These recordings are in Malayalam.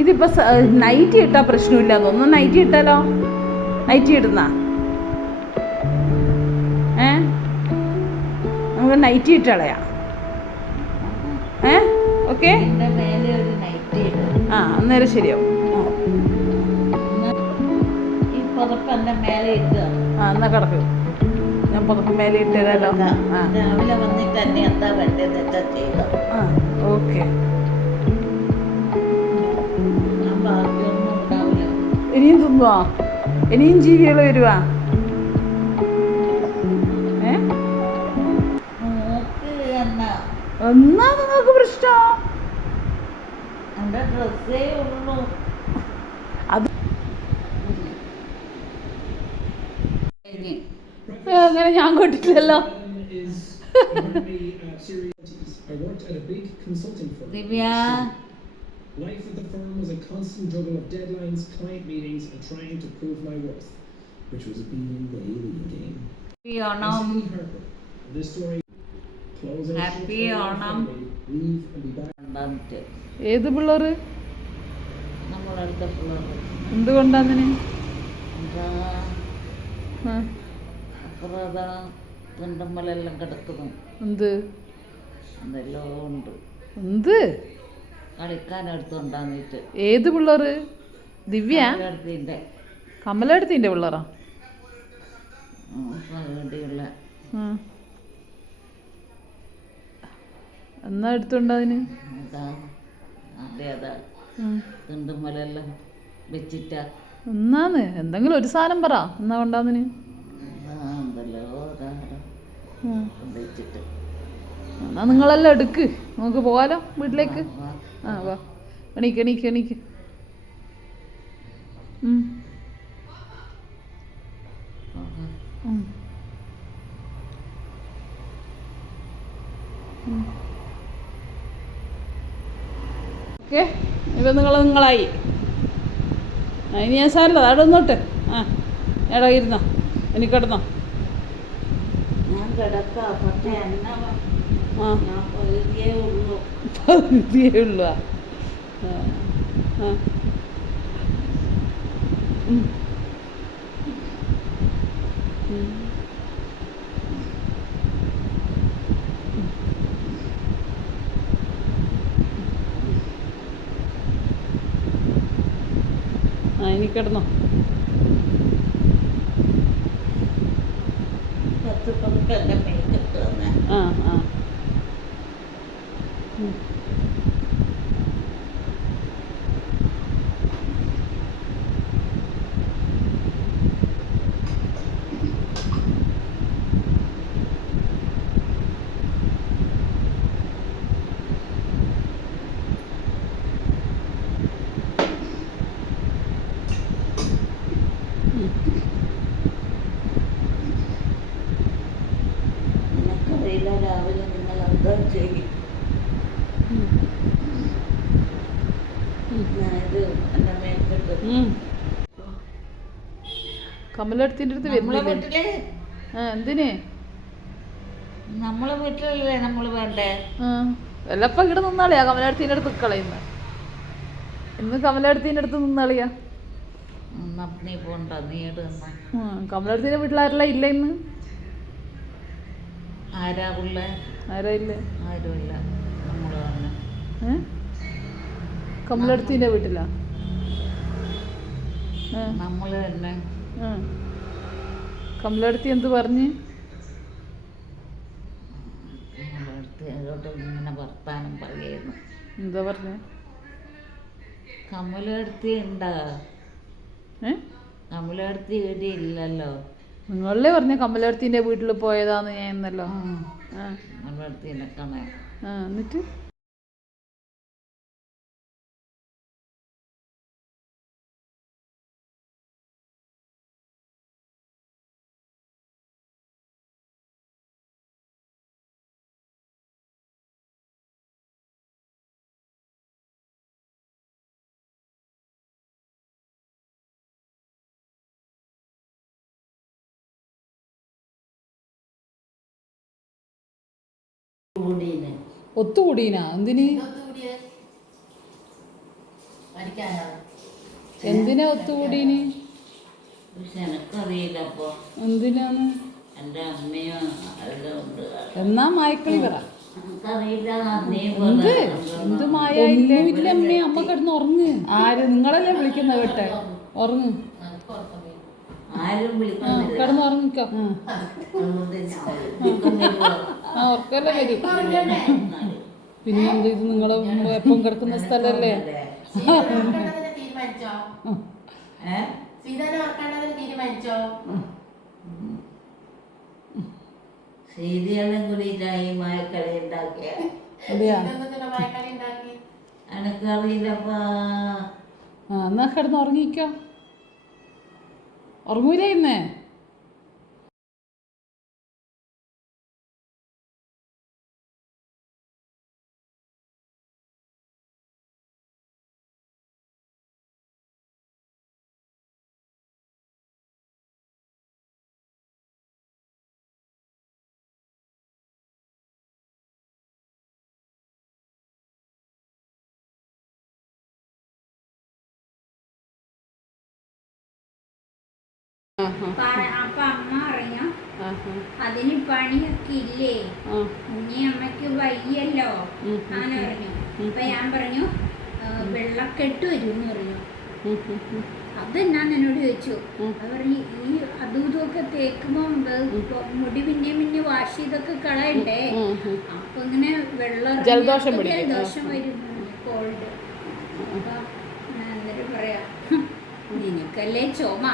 ഇതിപ്പോ നൈറ്റി ഇട്ടാ പ്രശ്നമില്ല. ഒന്ന് നൈറ്റി ഇട്ടാലോ? നൈറ്റി ഇടുന്ന നമുക്ക് നൈറ്റി ഇട്ടളയാ. ഓക്കെ, ആ അന്നേരം ശരിയാവും. ആ എന്നാ കിടക്ക്, ഞാൻ പുറത്ത് മേലെ ഇട്ട് തരാലോ. രാവിലെ വന്നിട്ട് തന്നെ എന്താ വേണ്ടത് ആ ഓക്കെ. ഇനിയും തിന്നുവോ? ഇനിയും ജീവികൾ വരുവാ? എന്നാ നിങ്ങൾക്ക് പ്രശ്നം? അത് അങ്ങനെ ഞാൻ കേട്ടിട്ടില്ലല്ലോ. ദിവ്യ, life at the firm was a constant juggle of deadlines, client meetings, and trying to prove my worth, which was a beating the alien game. happy Onam. This story closes. Happy Onam. Leave and be back. ഏത് പിള്ളേർ? നമ്മളടുത്ത പിള്ളേർ. എന്തുകൊണ്ടാന്നിന്? അപ്പുറം തുണ്ടമ്മലെല്ലാം കിടക്കുന്നു. എന്ത് എന്തെല്ലോ ഉണ്ട്. എന്ത് കളിക്കാൻ എടുത്തുണ്ടാന്നിട്ട്. ഏത് പിള്ളേർ? ദിവ്യ? കമലടുത്തിന്റെ പിള്ളേരാ? എന്നാ എടുത്തുണ്ടതിന്? തുണ്ടുമ്മലെല്ലാം വെച്ചിട്ട. എന്നാന്ന് എന്തെങ്കിലും ഒരു സാധനം പറ. എന്നാ കൊണ്ടാന്നിന്? വെച്ചിട്ട് എന്നാ നിങ്ങളെല്ലാം എടുക്ക്, നമുക്ക് പോകാലോ വീട്ടിലേക്ക്. ആ വാ, എണീക്ക് എണീക്ക് എണീക്ക്. ഓക്കെ, ഇപ്പം നിങ്ങളായി. ഇനി ഞാൻ സാറില്ല, അവിടെ നിന്നോട്ട്. ആ എടാ ഇരുന്നോ, എനിക്ക് കിടന്നോ. ഞാൻ കിടക്കാം, പക്ഷേ എന്നാ ആ പകുതിയേ ഉള്ളൂ. പകുതിയേ ഉള്ളൂ. ഇനി കിടന്നോ. ആ ആ രാവിലെ നിങ്ങൾ എന്താ ചെയ്യും? എന്റെ മേൽക്കെട്ട് കമലടുത്തിന്റെ അടുത്ത് വരുന്നില്ലേ? എന്തിന്? നമ്മളെ വീട്ടിലല്ലേ നമ്മള് വേണ്ടേ? വല്ലപ്പം ഇവിടെ നിന്നാളിയാ കമലടുത്തിന്റെ അടുത്ത് നിക്കളയുന്ന. ഇന്ന് കമലടുത്തിന്റെ അടുത്ത് നിന്നാളിയാ. നീ പോണ്ട, നീ ഇടുന്ന. കമലടുത്തിന്റെ വീട്ടിലാരെല്ലാം ഇല്ല ഇന്ന്? ആരാ ഉള്ള? ആരാ ഇല്ല? ആരുമില്ല. നമ്മള് തന്നെ. കമലടുത്തിന്റെ വീട്ടിലാ നമ്മള് തന്നെ. കമലടുത്തി എന്ത് പറഞ്ഞ്? ഇങ്ങനെ വർത്താനം പറയുന്നു. എന്താ പറഞ്ഞേ? കമലടുത്തി ഉണ്ടാ? കമലടുത്തി ഇവിടെ ഇല്ലല്ലോ. നിങ്ങളല്ലേ പറഞ്ഞ കമലടുത്തിന്റെ വീട്ടിൽ പോയതാന്ന് ഞാൻ എന്നല്ലോ. കമലടുത്തിനെ കാണാൻ. എന്നിട്ട് കൂടീന് ഒത്തുകൂടീനാ? എന്തിന്? എന്തിനാ ഒത്തുകൂടീന്? പക്ഷെ എനക്കറിയില്ല. അപ്പൊ എന്തിനാന്ന്? എൻ്റെ അമ്മയും എല്ലാം ഉണ്ട്. എന്നാ മായക്കളി പറ. എനിക്കറിയില്ല. നീ എന്ത് എന്ത് മായില്ലേ? അമ്മ അമ്മ കിടന്ന് ഉറങ്ങ്. ആര്? നിങ്ങളല്ലേ വിളിക്കുന്ന കേട്ടെ? ഉറങ്ങ്. ആരും വിളിക്കുന്നില്ല. കിടന്ന് ഉറങ്ങിക്കോ. ഉറക്കല്ലേ വരും. പിന്നെ എന്ത് ഇത്? നിങ്ങള് എപ്പം കിടക്കുന്ന സ്ഥലല്ലേ? സീരിയലും കൂടിയിട്ടായി മയക്കളി ഉണ്ടാക്കിയ. എനക്കറിയില്ലപ്പാ. എന്നാ കിടന്ന് ഉറങ്ങിക്കോ. ഉറങ്ങൂലേ ഇന്നേ? അപ്പൊ അമ്മ അറിയാം അതിന് പണിയൊക്കെ ഇല്ലേ, ഇനി അമ്മയ്ക്ക് വയ്യല്ലോ അങ്ങനെ പറഞ്ഞു. അപ്പൊ ഞാൻ പറഞ്ഞു വെള്ളക്കെട്ട് വരുമെന്ന് പറഞ്ഞു. അതെന്നാ എന്നോട് ചോദിച്ചു. അത് പറഞ്ഞു ഈ അതും ഇതൊക്കെ തേക്കുമ്പോ മുടി പിന്നെ വാഷ് ചെയ്തൊക്കെ കളയണ്ടേ, അപ്പൊ ഇങ്ങനെ വെള്ളം ജലദോഷം വരും, കോൾഡ്. അപ്പൊ എന്നിട്ട് പറയാ നിനക്കല്ലേ ചുമ,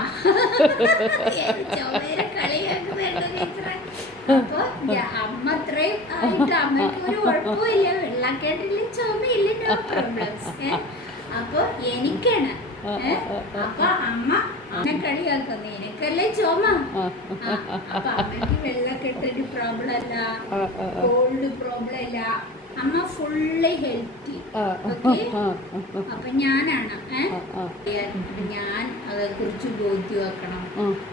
ചുമയുടെ കളിയാക്കുന്നുണ്ടോ? അപ്പൊ അമ്മ അത്രയും ആയിട്ട് അമ്മയ്ക്ക് ഒരു കുഴപ്പമില്ല, വെള്ളക്കെട്ടില്ല, ചുമയില്ല, നോ പ്രോബ്ലംസ്. അപ്പൊ എനിക്കാണ്. അപ്പൊ അമ്മ അമ്മ കളിയാക്കുന്നു, എനിക്കല്ലേ ചുമ. അപ്പൊ അമ്മയ്ക്ക് വെള്ളക്കെട്ടൊരു പ്രോബ്ലം അല്ല, കോൾഡ് പ്രോബ്ലം അല്ല, അമ്മ ഫുള്ളി ഹെൽത്തി. അപ്പൊ ഞാനാണ് ഞാൻ അതേ കുറിച്ച് ബോധ്യമാക്കണം.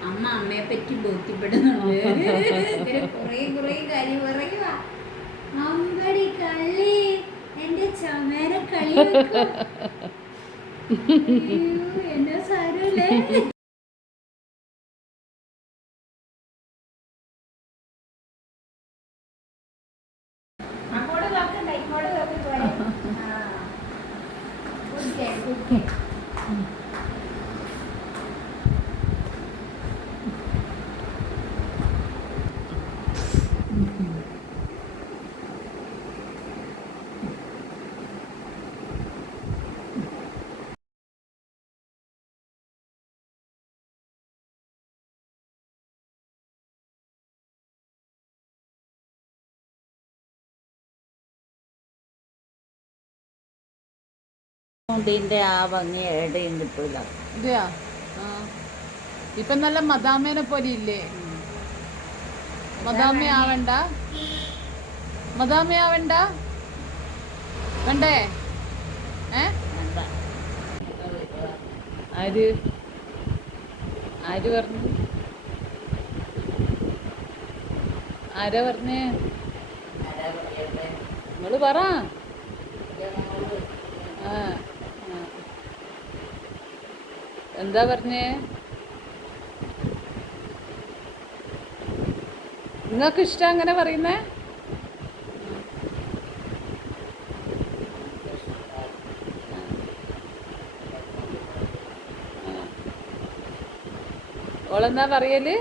അമ്മ അമ്മയെ പറ്റി ബോധ്യപ്പെടുന്നുണ്ട്. കുറെ കാര്യം പറയുക. അമ്പടി കള്ളി എന്റെ ചമര കളി എന്നെ സാരല്ലേ. ഇതിന്റെ ആ ഭംഗി എവിടെയും കിട്ടൂല. ഇതെയാ? ഇപ്പൊ നല്ല മദാമേനെ പോലെ ഇല്ലേ? മദാമയാവണ്ട, മദാമയാവണ്ട വേണ്ടേ? ആര് ആര് പറഞ്ഞു? ആരാ പറഞ്ഞേ? നിങ്ങള് പറ. എന്താ പറഞ്ഞേ? നിങ്ങൾക്ക് ഇഷ്ടം അങ്ങനെ പറയുന്നേ? ഓളെന്നാ പറയല്?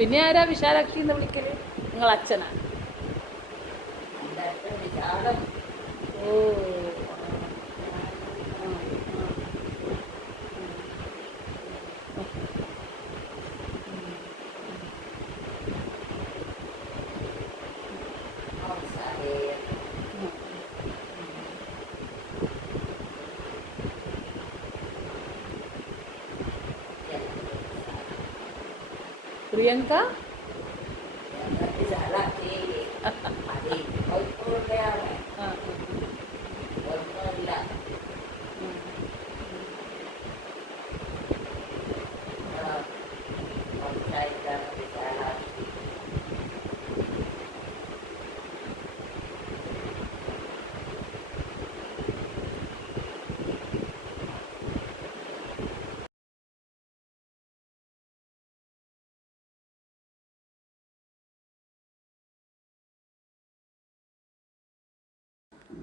പിന്നെ ആരാ വിശാലാക്ഷി എന്ന് വിളിക്കല്? നിങ്ങൾ അച്ഛനാ? ഓ, പ്രിയങ്ക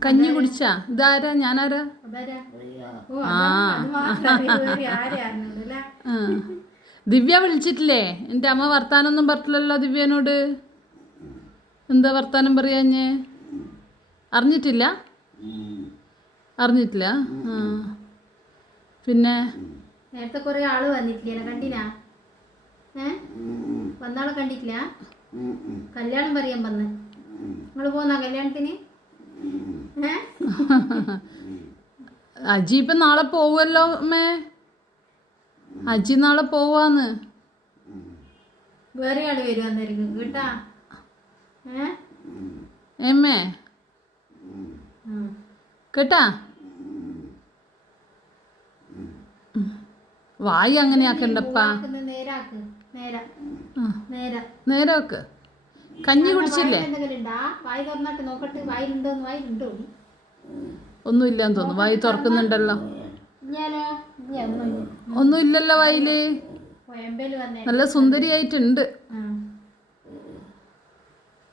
കഞ്ഞി കുടിച്ചാ? ഇതാരാ? ഞാനാരാ? അതാരാ? അയ്യോ ഓ, അത് മാത്രം അറിയൂ. വേറെ ആരും അറിഞ്ഞൂടല്ല. ആ. ദിവ്യ വിളിച്ചിട്ടില്ലേ? എൻ്റെ അമ്മ വർത്താനൊന്നും പറഞ്ഞില്ലല്ലോ ദിവ്യനോട്. എന്താ വർത്താനം പറയാഞ്ഞേ? അറിഞ്ഞിട്ടില്ല? അറിഞ്ഞിട്ടില്ല. ആ പിന്നെ നേരത്തെ കുറെ ആള് വന്നിട്ടില്ല, കണ്ടിനാ? വന്നാളെ കണ്ടിട്ടില്ല? കല്യാണം പറയാൻ വന്ന്. നിങ്ങൾ പോന്നാ കല്യാണത്തിന്? അജി ഇപ്പം നാളെ പോവുമല്ലോ അമ്മേ. അജി നാളെ പോവാന്ന്. വേറെ ആള് വരുവാന്നായിരിക്കും കേട്ടാ. ഏമ്മേ കേട്ടാ? വായി അങ്ങനെയാക്കണ്ടപ്പാ. നേരാക്ക്, നേരാ നേരാ. നേരെ വെക്ക്. കഞ്ഞി കുടിച്ചില്ലേ? എന്തെങ്കിലും ഉണ്ടാ? വായി തുറന്നിട്ട് നോക്കട്ടെ. വായിലുണ്ടോന്ന്. വായിലുണ്ടോ? ഒന്നുമില്ലെന്ന് തോന്നുന്നു. വായി തുറക്കുന്നുണ്ടല്ലോ. ഞാനോ? ഒന്നുമില്ലല്ലോ വായില്. കോയമ്പേല് വന്നേ. നല്ല സുന്ദരിയായിട്ടുണ്ട്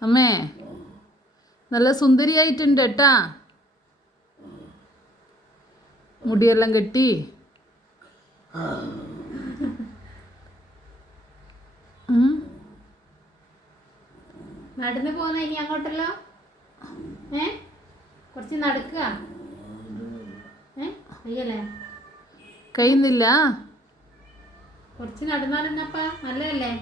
അമ്മേ. നല്ല സുന്ദരിയായിട്ടുണ്ട് കേട്ടാ. മുടിയെല്ലാം കെട്ടി. നടന്നു പോന്ന ഇനി അങ്ങോട്ടല്ലോ? കുറച്ച് നടക്കുക. അയ്യല്ലേ? കഴിയുന്നില്ല. കുറച്ച് നടന്നാലെന്നപ്പാ നല്ലതല്ലേ?